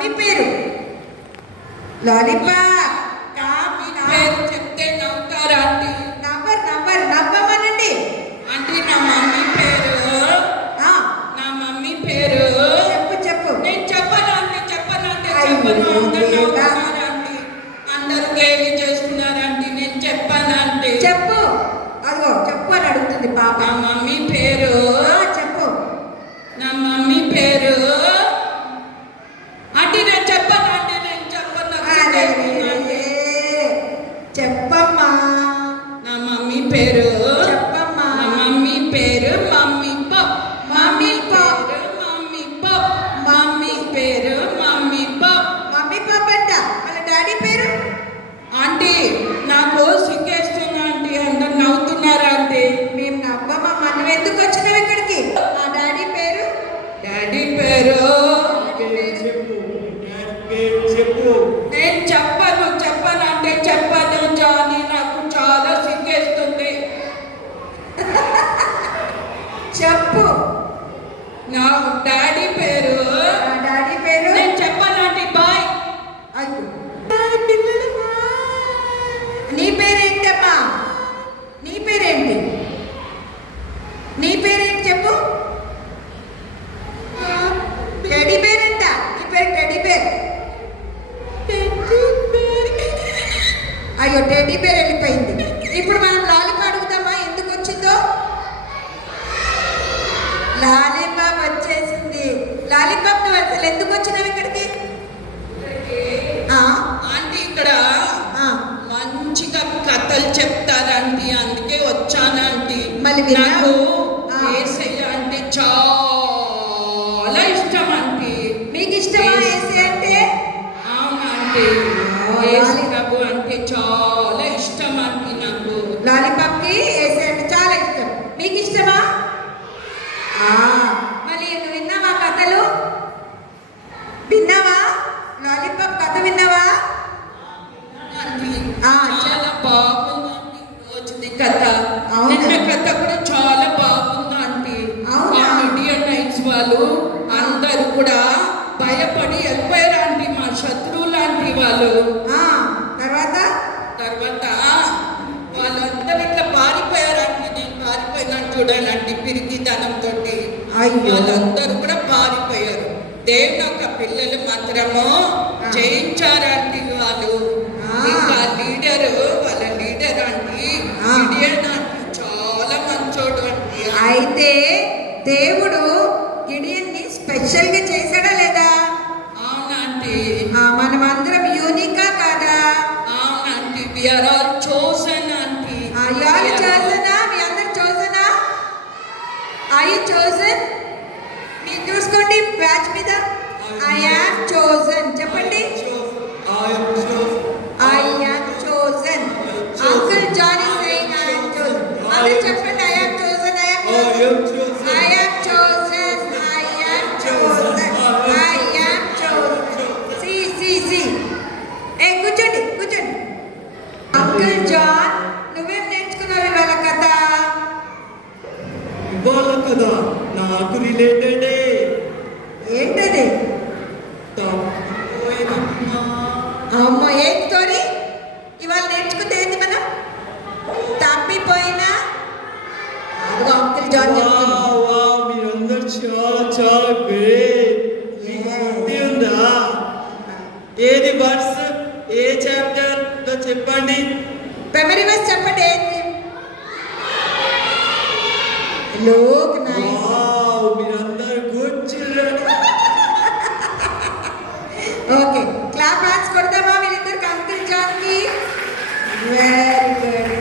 Mummy పేరు lollipop. పేరు చెప్తే నవ్వుతారా ఆంటీ? నవ్వమనండి. ఆంటీ నా మమ్మీ పేరు నా మమ్మీ పేరు చెప్పు. నేను చెప్పను చెప్పను ఆంటీ. అందరూ గేలి చేస్తున్నారంటే నేను చెప్పానంటే. చెప్పు అని అడుగుతుంది పాప. నా మమ్మీ పేరు చెప్పు. నా మమ్మీ పేరు ఆంటీ నేను చెప్పను చెప్పమ్మా. నా మమ్మీ పేరు చెప్పమ్మా. నా మమ్మీ పేరు మమ్మీ పప్. మమ్మీ పప్. మమ్మీ పప్. మమ్మీ పేరు మమ్మీ పప్. మమ్మీ పప్ అంట. వాళ్ళ డాడీ పేరు ఆంటీ నాకు సిగ్గేస్తున్నా ఆంటీ. అందరు నవ్వుతున్నారు ఆంటీ. మేము నవ్వమమ్మా. నువ్వు ఎందుకు వచ్చినావు ఇక్కడికి? ఆ డాడీ పేరు చెప్పు. నేను చెప్పను అంటే చెప్పను జానీ. నాకు చాలా సిగ్గేస్తుంది. చెప్పు. నా డాడీ పేరు నేను చెప్పను ఆంటీ. బాయ్. నీ పేరేంటమ్మా? నీ పేరేంటి చెప్పు. టెడ్డీ బేర్ అంట. నీ పేరు టెడ్డీ బేర్. అయ్యో టెడ్డీ బేర్ వెళ్ళిపోయింది. ఇప్పుడు మనం లాలీపాప్ అడుగుదామా ఎందుకు వచ్చిందో? లాలీపాప్ వచ్చేసింది. లాలీపాప్ నువ్వు అసలు ఎందుకు వచ్చినావు ఇక్కడికి? ఆంటీ ఇక్కడ మంచిగా కథలు చెప్తారంటీ. అందుకే వచ్చానంటీ. మళ్ళీ నాకు యేసయ్య అంటే చాలా ఇష్టం ఆంటీ. మీకు ఇష్టమా యేసయ్య అంటే? అవునంటీ. యేసు ప్రభు అంటే చాలా ఇష్టం ఆంటీ నాకు. లాలీపాప్ కి యేసయ్య అంటే చాలా ఇష్టం. మీకు ఇష్టమా? మళ్ళీ నువ్వు విన్నావా కథలు? విన్నావా? లాలీపాప్ కథ విన్నావా? చాలా బాగుంది రోజుది కథ. నిన్న కథ కూడా చాలా బాగుంది ఆంటీ. ఇండియన్ నైట్స్ వాళ్ళు అందరూ కూడా భయపడి వెళ్ళిపోయారు ఆంటీ. మా శత్రువులు ఆంటీ వాళ్ళు. తర్వాత వాళ్ళందరూ ఇట్లా పారిపోయారు ఆంటీ. నేను పారిపోయినాను చూడాలంటే పిరికితనంతో వాళ్ళందరూ కూడా పారిపోయారు. దేవుని యొక్క పిల్లలు మాత్రము జయించారంటే వాళ్ళు. ఇంకా వాళ్ళ లీడర్ అంటే గిడియోన్ అంటే చాలా మంచోడు అంటే. అయితే దేవుడు గిడియోన్ని స్పెషల్ గా చేశాడా లేదా? అవునంటే. మనం అందరం యూనికా కాదా? అవునంటే. వి ఆర్ ఆల్ చోసన్ అంటే. మీ అందరు చోసనా? I chosen. మీరు చూసుకోండి బ్యాచ్ మీద. I am chosen. చెప్పండి. I am chosen. Uncle John is saying I am chosen. Mother చెప్పండి I am chosen. I am chosen. I am chosen. See. కూర్చోండి. Uncle John నువ్వేం నేర్చుకున్నావు ఇవాళ కథ? ఇవాళ కదా నాకు రిలేటెడే. ఏంటది? అమ్మ ఏం స్టోరీ? ఇవాళ నేర్చుకుంటే ఏంటి మనం? తప్పిపోయినా అంకుల్ జాన్ మీరందరూ చాలా గ్రేట్. ఉందా? ఏది వర్స్ ఏ చాప్టర్ లో చెప్పండి. మెమరీ వర్స్ చెప్పండి. లోక్ మీరందరూ good children. Okay clap hands కొడదామా వీళ్ళిద్దరికి అంకుల్ జాన్ కి? Very good.